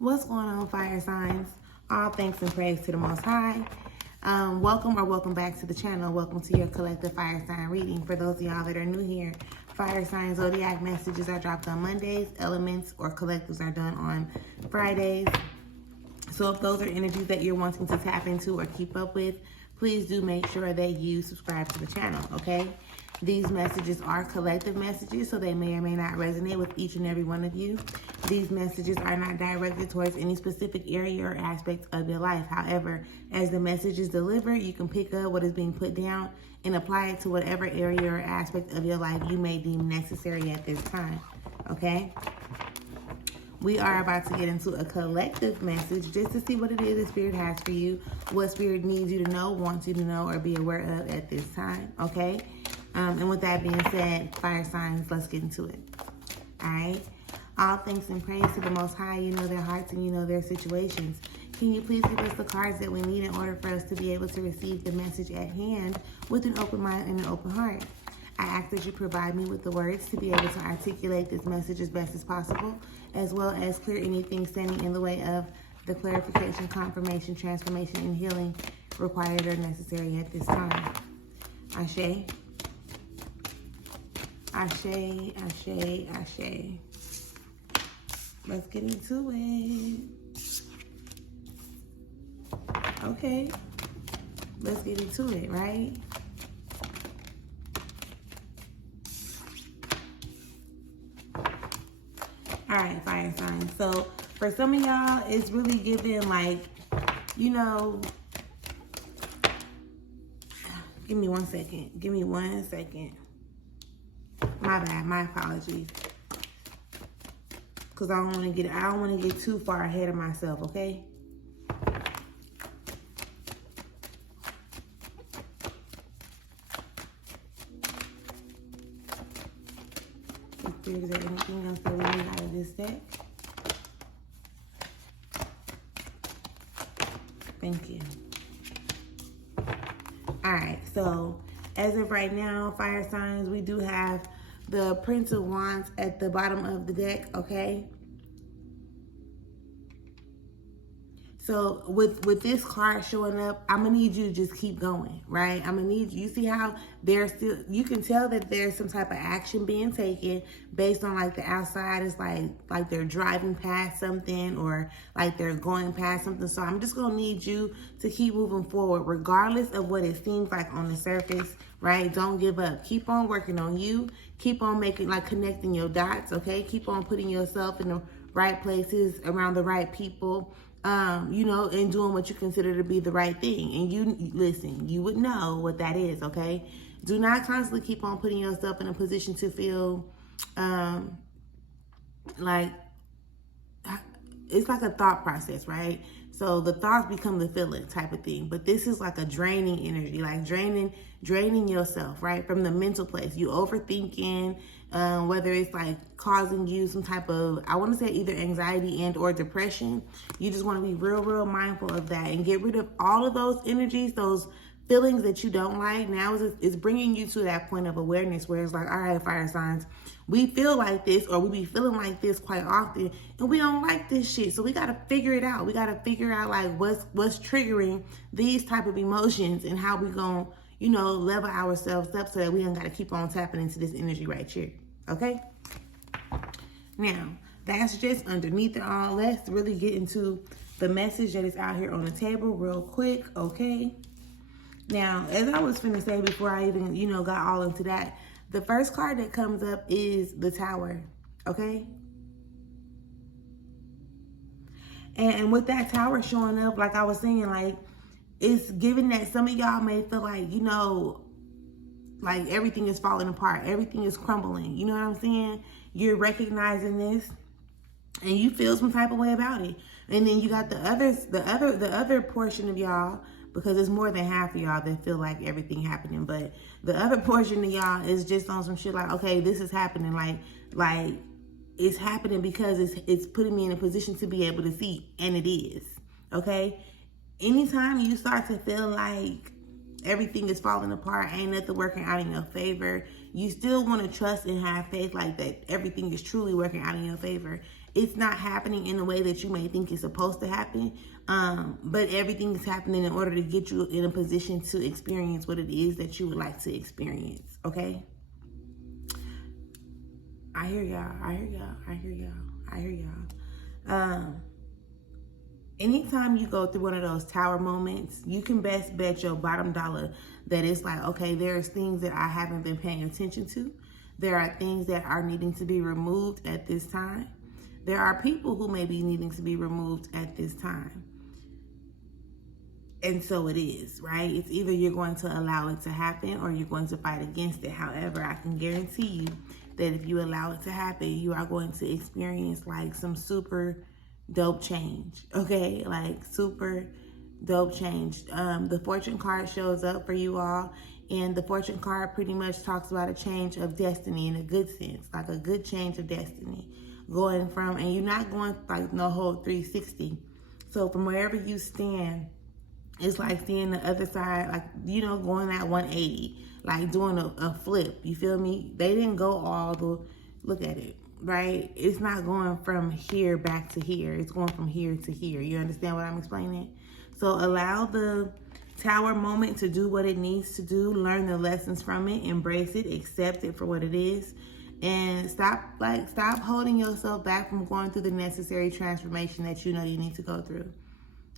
What's going on, fire signs? All thanks and praise to the Most High. Welcome back to the channel. Welcome to your collective fire sign reading. For those of y'all that are new here, fire sign zodiac messages are dropped on Mondays. Elements or collectives are done on Fridays. So if those are energies that you're wanting to tap into or keep up with, please do make sure that you subscribe to the channel, okay? These messages are collective messages, so they may or may not resonate with each and every one of you. These messages are not directed towards any specific area or aspect of your life. However, as the message is delivered, you can pick up what is being put down and apply it to whatever area or aspect of your life you may deem necessary at this time, okay? We are about to get into a collective message just to see what it is that Spirit has for you, what Spirit needs you to know, wants you to know, or be aware of at this time, okay? And with that being said, fire signs, let's get into it. All right? All thanks and praise to the Most High. You know their hearts and you know their situations. Can you please give us the cards that we need in order for us to be able to receive the message at hand with an open mind and an open heart? I ask that you provide me with the words to be able to articulate this message as best as possible, as well as clear anything standing in the way of the clarification, confirmation, transformation, and healing required or necessary at this time. Ashe. Ashe, ashe, ashe. Let's get into it. Okay. Let's get into it, right? All right, fire signs. So for some of y'all, it's really giving like, you know, give me 1 second. Give me 1 second. My bad, my apologies. Cause I don't want to get too far ahead of myself, okay? Is there anything else that we need out of this deck? Thank you. All right, so as of right now, fire signs, we do have the Prince of Wands at the bottom of the deck, okay? So with this card showing up, I'm gonna need you to just keep going, right? I'm gonna need you see how there's still, you can tell that there's some type of action being taken based on like the outside is like they're driving past something or like they're going past something. So I'm just gonna need you to keep moving forward regardless of what it seems like on the surface, right? Don't give up. Keep on working on you. Keep on making, like, connecting your dots, okay? Keep on putting yourself in the right places around the right people. You know, and doing what you consider to be the right thing. And you, listen, you would know what that is, okay? Do not constantly keep on putting yourself in a position to feel, like, it's like a thought process, right? So the thoughts become the feeling type of thing. But this is like a draining energy, like draining yourself, right? From the mental place. You overthinking, whether it's like causing you some type of, I want to say either anxiety and or depression. You just want to be real mindful of that and get rid of all of those energies, those feelings that you don't like. Now it's bringing you to that point of awareness where it's like, all right, fire signs, we feel like this, or we be feeling like this quite often, and we don't like this shit. So we got to figure it out. We got to figure out like what's triggering these type of emotions and how we gonna, you know, level ourselves up so that we don't got to keep on tapping into this energy right here. Okay. Now that's just underneath it all. Let's really get into the message that is out here on the table real quick. Okay. Now, as I was finna say before I even, you know, got all into that, the first card that comes up is the Tower, okay? And with that Tower showing up, like I was saying, like, it's given that some of y'all may feel like, you know, like everything is falling apart, everything is crumbling, you know what I'm saying? You're recognizing this and you feel some type of way about it. And then you got the other portion of y'all, because it's more than half of y'all that feel like everything happening, but the other portion of y'all is just on some shit like, okay, this is happening, like it's happening because it's putting me in a position to be able to see, and it is, okay? Anytime you start to feel like everything is falling apart, ain't nothing working out in your favor, you still want to trust and have faith like that everything is truly working out in your favor. it's not happening in the way that you may think it's supposed to happen. But everything is happening in order to get you in a position to experience what it is that you would like to experience. Okay? I hear y'all. Anytime you go through one of those tower moments, you can best bet your bottom dollar that it's like, okay, there's things that I haven't been paying attention to. There are things that are needing to be removed at this time. There are people who may be needing to be removed at this time. And so it is, right? It's either you're going to allow it to happen or you're going to fight against it. However, I can guarantee you that if you allow it to happen, you are going to experience like some super dope change, okay? Like super dope change. The fortune card shows up for you all, and the fortune card pretty much talks about a change of destiny in a good sense, like a good change of destiny. Going from, and you're not going like no whole 360. So from wherever you stand, it's like seeing the other side, like, you know, going at 180, like doing a flip. You feel me? They didn't go all the, look at it, right? It's not going from here back to here. It's going from here to here. You understand what I'm explaining? So allow the tower moment to do what it needs to do. Learn the lessons from it. Embrace it. Accept it for what it is. And stop holding yourself back from going through the necessary transformation that you know you need to go through.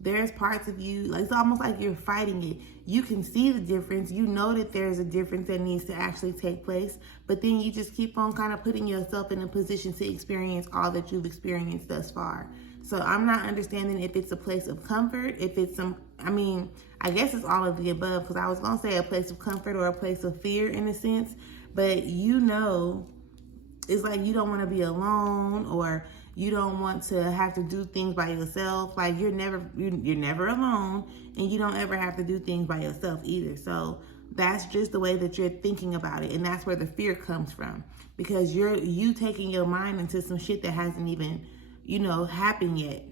There's parts of you, like it's almost like you're fighting it. You can see the difference. You know that there's a difference that needs to actually take place, but then you just keep on kind of putting yourself in a position to experience all that you've experienced thus far. So I'm not understanding if it's a place of comfort, if it's I guess it's all of the above, because I was going to say a place of comfort or a place of fear in a sense, but you know, it's like you don't want to be alone, or you don't want to have to do things by yourself. Like you're never alone, and you don't ever have to do things by yourself either. So that's just the way that you're thinking about it, and that's where the fear comes from, because you taking your mind into some shit that hasn't even, happened yet.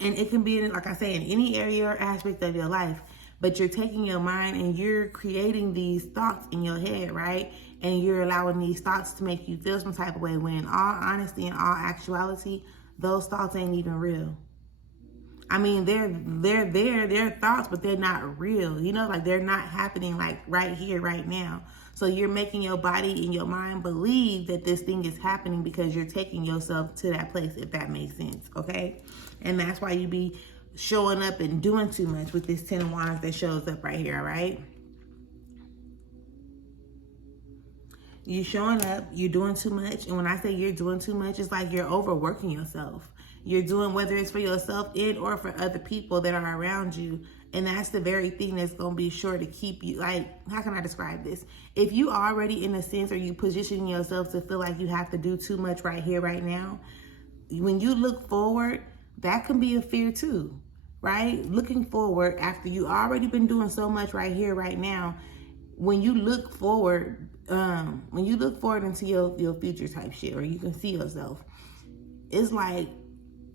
And it can be in, like I say, in any area or aspect of your life, but you're taking your mind and you're creating these thoughts in your head, right? And you're allowing these thoughts to make you feel some type of way, when in all honesty and all actuality, those thoughts ain't even real. I mean, they're thoughts, but they're not real, like they're not happening like right here, right now. So you're making your body and your mind believe that this thing is happening because you're taking yourself to that place, if that makes sense, okay? And that's why you be showing up and doing too much with this 10 of Wands that shows up right here, all right? You're showing up, you're doing too much. And when I say you're doing too much, it's like you're overworking yourself. You're doing, whether it's for yourself and or for other people that are around you. And that's the very thing that's going to be sure to keep you, like, how can I describe this? If you already, in a sense, are you positioning yourself to feel like you have to do too much right here, right now, when you look forward, that can be a fear too, right? Looking forward after you already been doing so much right here, right now, when you look forward into your future type shit, or you can see yourself, it's like,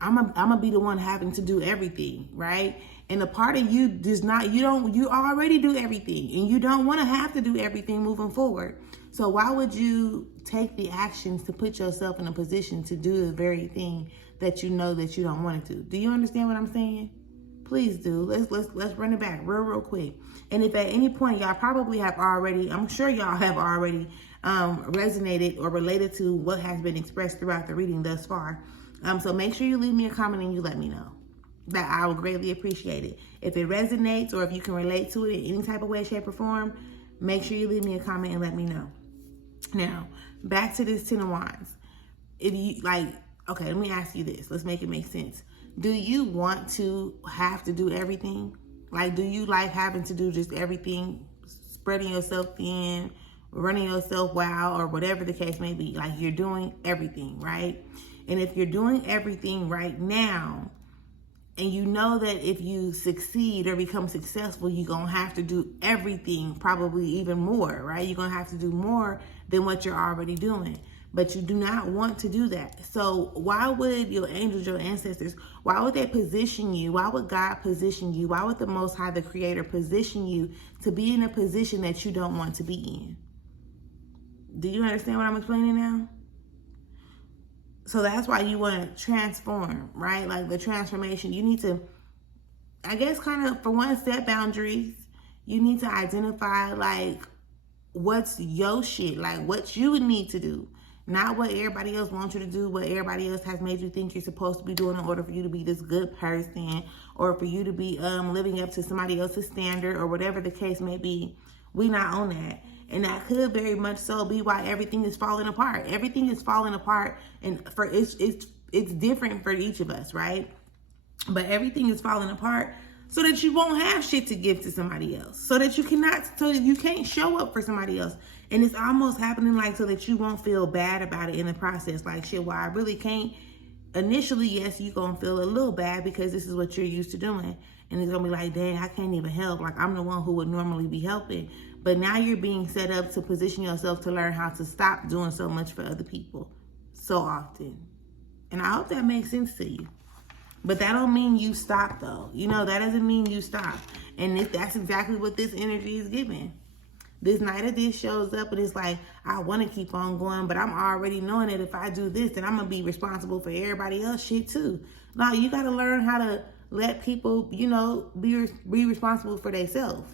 I'm gonna be the one having to do everything, right? And a part of you does not, you already do everything, and you don't want to have to do everything moving forward. So why would you take the actions to put yourself in a position to do the very thing that you know that you don't want to do? Do you understand what I'm saying? Please do. Let's run it back real quick. And if at any point y'all probably have already, I'm sure y'all have already resonated or related to what has been expressed throughout the reading thus far. So make sure you leave me a comment and you let me know. That I would greatly appreciate it. If it resonates or if you can relate to it in any type of way, shape, or form, make sure you leave me a comment and let me know. Now, back to this 10 of Wands. If you okay, let me ask you this. Let's make it make sense. Do you want to have to do everything? Like, do you like having to do just everything, spreading yourself thin, running yourself wild, or whatever the case may be? Like, you're doing everything, right? And if you're doing everything right now, and you know that if you succeed or become successful, you're going to have to do everything, probably even more, right? You're going to have to do more than what you're already doing. But you do not want to do that. So why would your angels, your ancestors, why would they position you? Why would God position you? Why would the Most High, the Creator, position you to be in a position that you don't want to be in? Do you understand what I'm explaining now? So that's why you want to transform, right? Like the transformation, you need to, I guess, kind of, for one, set boundaries. You need to identify, like, what's your shit, like what you need to do, not what everybody else wants you to do, what everybody else has made you think you're supposed to be doing in order for you to be this good person, or for you to be living up to somebody else's standard, or whatever the case may be. We not on that. And that could very much so be why everything is falling apart. Everything is falling apart, and for it's different for each of us, right? But everything is falling apart so that you won't have shit to give to somebody else, so that you can't show up for somebody else. And it's almost happening like so that you won't feel bad about it in the process. Like, shit, well, I really can't. Initially, yes, you're going to feel a little bad because this is what you're used to doing. And it's going to be like, dang, I can't even help. Like, I'm the one who would normally be helping. But now you're being set up to position yourself to learn how to stop doing so much for other people so often. And I hope that makes sense to you. But that don't mean you stop, though. You know, that doesn't mean you stop. And that's exactly what this energy is giving. This Knight of This shows up and it's like, I want to keep on going, but I'm already knowing that if I do this, then I'm going to be responsible for everybody else shit too. Now, you got to learn how to let people, you know, be responsible for themselves.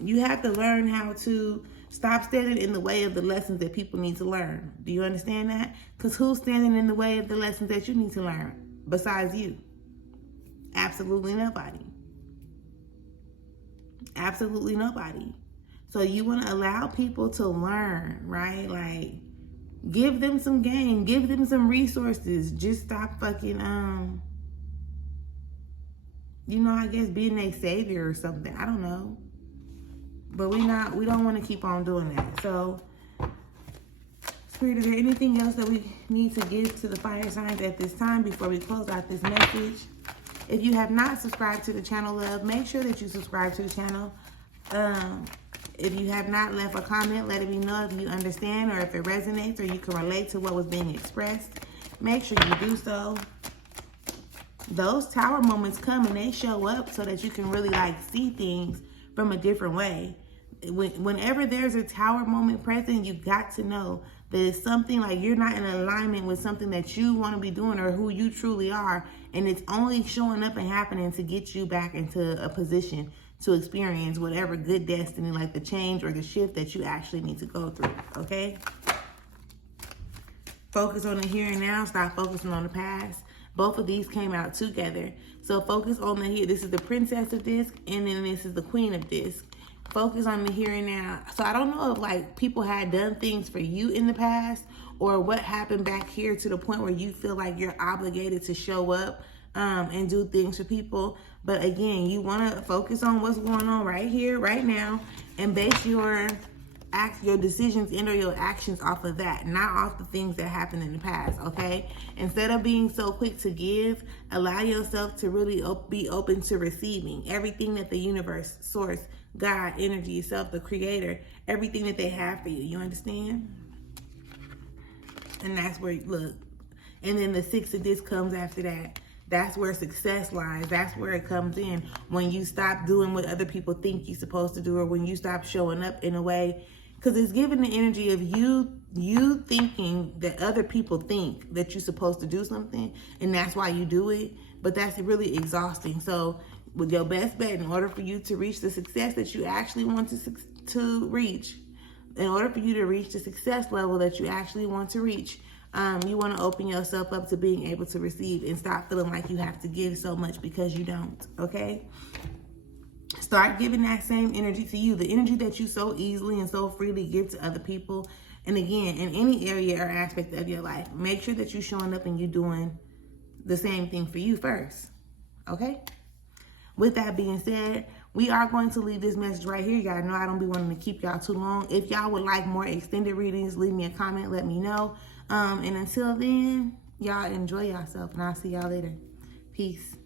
You have to learn how to stop standing in the way of the lessons that people need to learn. Do you understand that? Because who's standing in the way of the lessons that you need to learn besides you? Absolutely nobody. Absolutely nobody. So you want to allow people to learn, right? Like, give them some game, give them some resources. Just stop fucking, you know, I guess being a savior or something. I don't know. But we don't want to keep on doing that. So, Spirit, is there anything else that we need to give to the fire signs at this time before we close out this message? If you have not subscribed to the channel, love, make sure that you subscribe to the channel. If you have not left a comment, let me know if you understand or if it resonates or you can relate to what was being expressed. Make sure you do so. Those tower moments come and they show up so that you can really like see things from a different way. Whenever there's a tower moment present, you got to know that it's something like you're not in alignment with something that you want to be doing or who you truly are. And it's only showing up and happening to get you back into a position to experience whatever good destiny, like the change or the shift that you actually need to go through, okay? Focus on the here and now. Stop focusing on the past. Both of these came out together. So focus on the here. This is the Princess of Disc, and then this is the Queen of Disc. Focus on the here and now. So I don't know if like people had done things for you in the past or what happened back here to the point where you feel like you're obligated to show up and do things for people. But again, you want to focus on what's going on right here, right now, and base your decisions and or your actions off of that, not off the things that happened in the past, okay? Instead of being so quick to give, allow yourself to really be open to receiving everything that the universe, source, God, energy, yourself, the creator, everything that they have for you. You understand? And that's where, look, and then the Six of Discs comes after that. That's where success lies. That's where it comes in. When you stop doing what other people think you're supposed to do, or when you stop showing up in a way, because it's giving the energy of you thinking that other people think that you're supposed to do something, and that's why you do it. But that's really exhausting. So with your best bet, in order for you to reach the success that you actually want to reach, in order for you to reach the success level that you actually want to reach, you want to open yourself up to being able to receive and stop feeling like you have to give so much because you don't, okay? Start giving that same energy to you, the energy that you so easily and so freely give to other people. And again, in any area or aspect of your life, make sure that you're showing up and you're doing the same thing for you first, okay? With that being said, we are going to leave this message right here. Y'all know I don't be wanting to keep y'all too long. If y'all would like more extended readings, leave me a comment, let me know. And until then, y'all enjoy yourself, and I'll see y'all later. Peace.